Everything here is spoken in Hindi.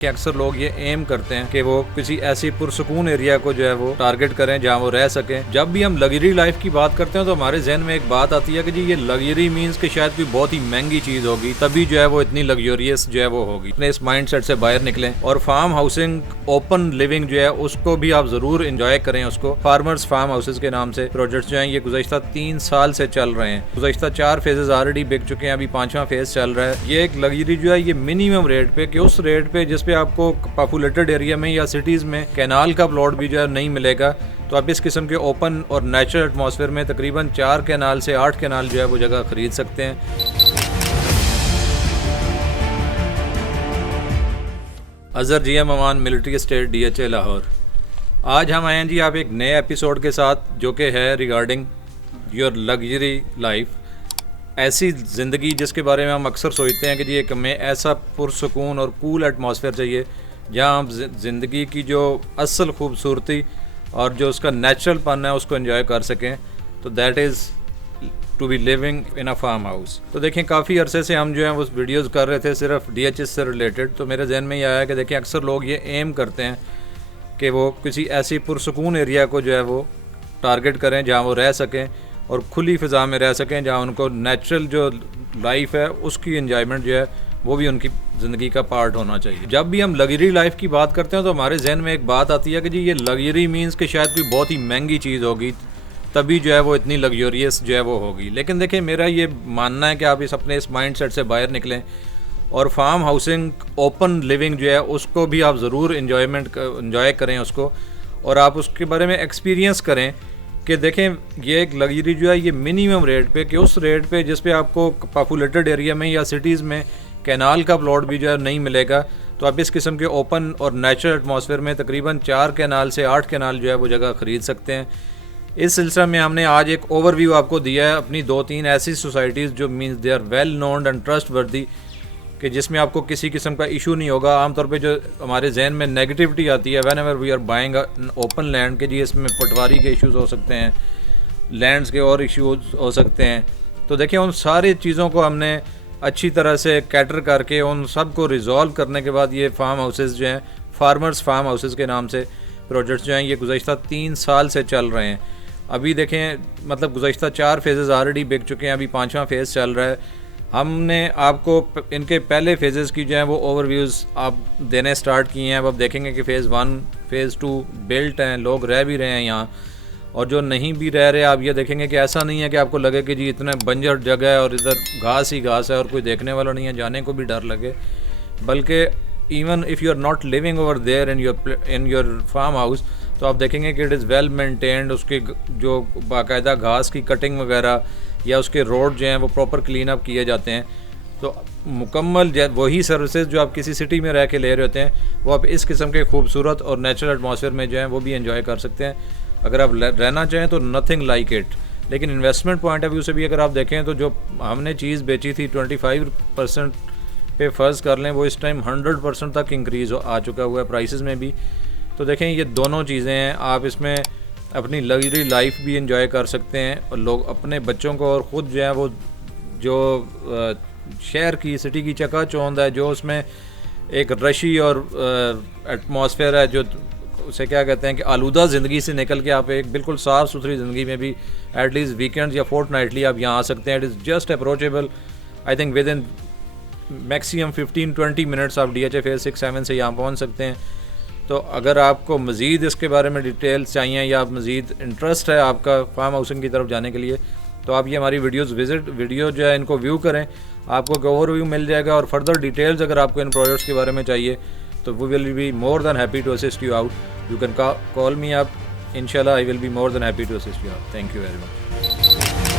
कि अक्सर लोग ये एम करते हैं कि वो किसी ऐसी पुरसकून एरिया को जो है वो टारगेट करें जहां वो रह सकें। जब भी हम लग्जरी लाइफ की बात करते हैं तो हमारे जहन में एक बात आती है कि जी ये लग्जरी मीन्स कि शायद कोई बहुत ही महंगी चीज होगी, तभी जो है वो इतनी लग्जरियस जो है वो होगी। अपने इस माइंडसेट से बाहर निकलें और फार्म हाउसिंग, ओपन लिविंग जो है उसको भी आप जरूर इंजॉय करें। उसको फार्मर्स फार्म हाउसेज के नाम से प्रोजेक्ट जो है ये गुज़श्ता 3 साल से चल रहे हैं। गुज़श्ता 4 फेजेस ऑलरेडी बिक चुके हैं, अभी 5वां फेज चल रहा है। ये एक लग्जरी जो है ये मिनिमम रेट पे, कि उस रेट पे जिस पे आपको पॉपुलेटेड एरिया में या सिटीज़ में कैनाल का प्लॉट भी जो है नहीं मिलेगा, तो आप इस किस्म के ओपन और नेचुरल एटमॉस्फेयर में तकरीबन 4 कैनाल से 8 कैनाल जो है वो जगह खरीद सकते हैं। अजहर GM अमान, मिलिट्री स्टेट, DHA लाहौर। आज हम आए हैं जी आप एक नए एपिसोड के साथ, जो कि है रिगार्डिंग योर लग्जरी लाइफ। ऐसी ज़िंदगी जिसके बारे में हम अक्सर सोचते हैं कि जी एक हमें ऐसा पुरसकून और कूल एटमॉस्फेयर चाहिए जहाँ हम ज़िंदगी की जो असल खूबसूरती और जो उसका नेचुरल पन है उसको एंजॉय कर सकें। तो that is to be living in a farm house. तो देखें, काफ़ी अरसे से हम जो है वो वीडियोस कर रहे थे सिर्फ DHS से रिलेटेड। तो मेरे जहन में ये आया कि देखें, अक्सर लोग ये एम करते हैं कि वो किसी ऐसी पुरसकून एरिया को जो है वो टारगेट करें जहाँ वो रह सकें और खुली फ़िज़ा में रह सकें, जहाँ उनको नेचुरल जो लाइफ है उसकी एंजॉयमेंट जो है वो भी उनकी ज़िंदगी का पार्ट होना चाहिए। जब भी हम लग्जरी लाइफ की बात करते हैं तो हमारे जहन में एक बात आती है कि जी ये लग्जरी मीन्स कि शायद कोई बहुत ही महंगी चीज़ होगी, तभी जो है वो इतनी लग्जरियस जो है वो होगी। लेकिन देखिए, मेरा ये मानना है कि आप इस माइंडसेट से बाहर निकलें और फार्म हाउसिंग, ओपन लिविंग जो है उसको भी आप ज़रूर इंजॉय करें उसको, और आप उसके बारे में एक्सपीरियंस करें कि देखें ये एक लग्जरी जो है ये मिनिमम रेट पे, कि उस रेट पे जिस पे आपको पॉपुलेटेड एरिया में या सिटीज़ में कैनाल का प्लॉट भी जो है नहीं मिलेगा, तो आप इस किस्म के ओपन और नेचुरल एटमॉस्फेयर में तकरीबन 4 कैनाल से 8 कैनाल जो है वो जगह ख़रीद सकते हैं। इस सिलसिले में हमने आज एक ओवरव्यू आपको दिया है अपनी 2-3 ऐसी सोसाइटीज़ जो means they are well known and trustworthy, कि जिसमें आपको किसी किस्म का इशू नहीं होगा। आमतौर पे जो हमारे जहन में नेगेटिविटी आती है whenever we are buying open land, के जी इसमें पटवारी के इश्यूज़ हो सकते हैं, लैंड्स के और इश्यूज हो सकते हैं। तो देखिए, उन सारी चीज़ों को हमने अच्छी तरह से कैटर करके उन सब को रिजॉल्व करने के बाद ये फार्म हाउसेस जो हैं, फार्मर्स फार्म हाउसेस के नाम से प्रोजेक्ट्स जो हैं ये गुज़श्ता 3 साल से चल रहे हैं। अभी देखें, मतलब गुज़श्ता 4 फेजेस ऑलरेडी बिक चुके हैं, अभी 5वां फेज़ चल रहा है। हमने आपको इनके पहले फेजेस की जो है वो ओवरव्यूज़ आप देने स्टार्ट किए हैं। अब आप देखेंगे कि फ़ेज़ 1, फ़ेज़ 2 बिल्ट हैं, लोग रह भी रहे हैं यहाँ, और जो नहीं भी रह रहे आप ये देखेंगे कि ऐसा नहीं है कि आपको लगे कि जी इतना बंजर जगह है और इधर घास ही घास है और कोई देखने वाला नहीं है, जाने को भी डर लगे। बल्कि even if you are not living over there in your farm house, तो आप देखेंगे कि इट इज़ वेल मेंटेन्ड। उसके जो बाकायदा घास की कटिंग वगैरह या उसके रोड जो हैं वो प्रॉपर क्लीन अप किए जाते हैं। तो मुकम्मल वही सर्विसेज जो आप किसी सिटी में रह के ले रहे होते हैं वो आप इस किस्म के खूबसूरत और नेचुरल एटमॉस्फेयर में जो है वो भी एंजॉय कर सकते हैं। अगर आप रहना चाहें तो नथिंग लाइक इट। लेकिन इन्वेस्टमेंट पॉइंट ऑफ व्यू से भी अगर आप देखें तो जो हमने चीज़ बेची थी 25% पे फ़र्ज़ कर लें, वो इस टाइम 100% तक इंक्रीज़ आ चुका हुआ है प्राइसेस में भी। तो देखें, ये दोनों चीज़ें हैं, आप इसमें अपनी लग्जरी लाइफ भी इंजॉय कर सकते हैं और लोग अपने बच्चों को और ख़ुद जो है वो जो शहर की सिटी की चकाचौंध है, जो उसमें एक रशी और एटमॉस्फेयर है, जो उसे क्या कहते हैं कि आलूदा ज़िंदगी से निकल के आप एक बिल्कुल साफ़ सुथरी ज़िंदगी में भी एटलीस्ट वीकेंड्स या फोर्टनाइटली आप यहाँ आ सकते हैं। It is just approachable. I think with in maximum 15-20 minutes आप DHA फ़ेज़ 6-7 से यहाँ पहुँच सकते हैं। तो अगर आपको मज़ीद इसके बारे में डिटेल्स चाहिए या मज़ीद इंटरेस्ट है आपका फार्म हाउसिंग की तरफ जाने के लिए, तो आप ये हमारी वीडियो जो है इनको व्यू करें, आपको एक ओवरव्यू मिल जाएगा। और फर्दर डिटेल्स अगर आपको इन प्रोजेक्ट्स के बारे में चाहिए तो we will be more than happy to assist you out. You can call me up, इंशाल्लाह I will be more than happy to assist you out. Thank you very much.